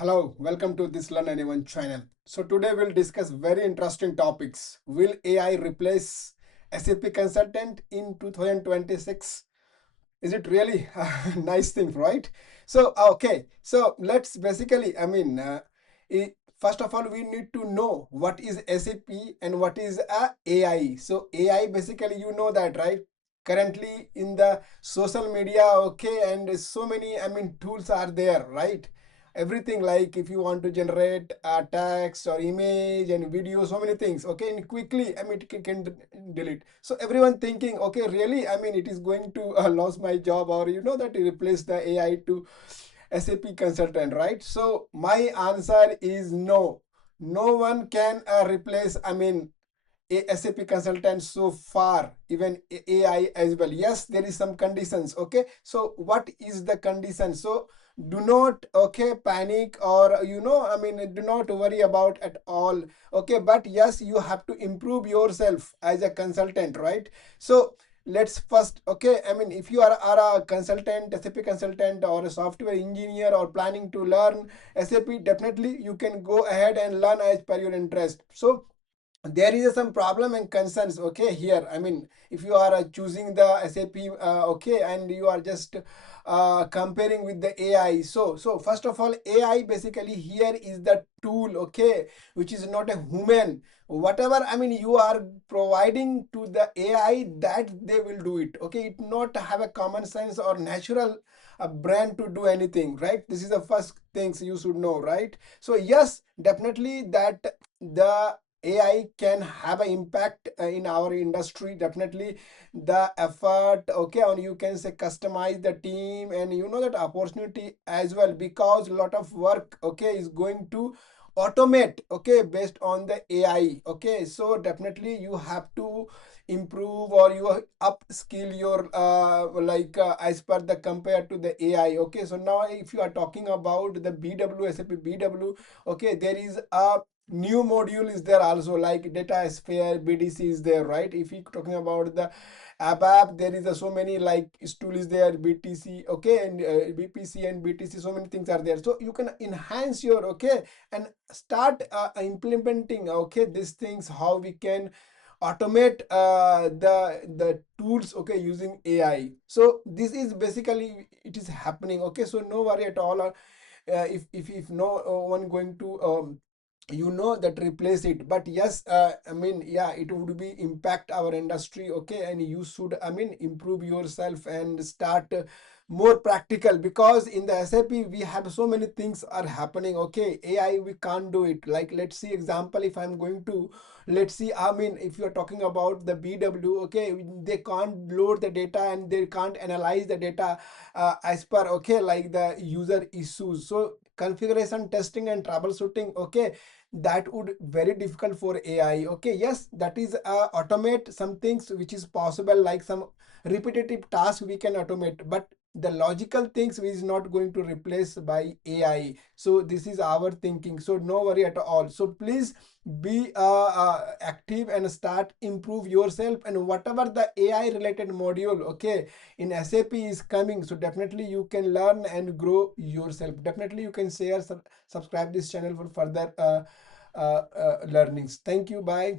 Hello, welcome to this Learn Anyone channel. So today we'll discuss very interesting topics. Will AI replace SAP Consultant in 2026? Is it really a nice thing, right? So let's basically, first of all, we need to know what is SAP and what is AI. So AI, basically, you know that, right? Currently in the social media, okay, and so many, tools are there, right? Everything, like if you want to generate text or image and video, so many things, okay, and quickly, it can delete. So everyone thinking, okay, really, it is going to lose my job, or that replace the AI to SAP Consultant, right? So my answer is no. No one can replace, SAP consultant so far, even AI as well. Yes, there is some conditions. Okay, so what is the condition? So do not, okay, panic, or do not worry about at all. Okay, but yes, you have to improve yourself as a consultant, right? So let's first, okay, if you are a consultant, SAP consultant, or a software engineer, or planning to learn SAP, definitely you can go ahead and learn as per your interest. So there is some problem and concerns, okay, here. If you are choosing the SAP, okay, and you are just comparing with the AI. So first of all, AI basically here is the tool, okay, which is not a human. Whatever you are providing to the AI, that they will do it, okay. It not have a common sense or natural brand to do anything, right? This is the first things you should know, right? So yes, definitely that the AI can have an impact in our industry. Definitely the effort, okay, and you can say customize the team, and that opportunity as well, because a lot of work, okay, is going to automate, okay, based on the AI. Okay, so definitely you have to improve, or you upskill your as per the compared to the AI. Okay, so now if you are talking about the BW, SAP BW, okay, there is a new module is there also, like data sphere, BDC is there, right? If you talking about the ABAP, there is so many like tool is there, BTC, okay, and BPC and BTC, so many things are there. So you can enhance your, okay, and start implementing, okay, these things, how we can automate the tools, okay, using AI. So this is basically it is happening, okay. So no worry at all. If no one going to that replace it, but yes, yeah, it would be impact our industry, okay, and you should, improve yourself and start more practical, because in the SAP we have so many things are happening, okay. AI, we can't do it. Like, let's see example, if I'm going to, let's see, if you're talking about the BW, okay, they can't load the data and they can't analyze the data as per, okay, like the user issues. So configuration testing and troubleshooting, okay, that would very difficult for AI, okay. Yes, that is automate some things which is possible, like some repetitive tasks we can automate, but the logical things is not going to replace by AI. So this is our thinking, so no worry at all. So please be active and start improve yourself, and whatever the AI related module, okay, in SAP is coming, so definitely you can learn and grow yourself. Definitely you can share, subscribe this channel for further learnings. Thank you, bye.